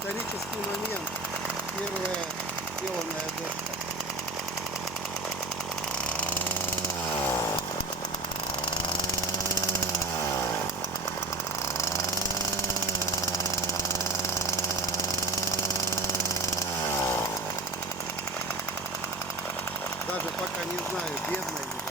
Исторический момент. Первая сделанная дошка. Даже пока не знаю, бедная.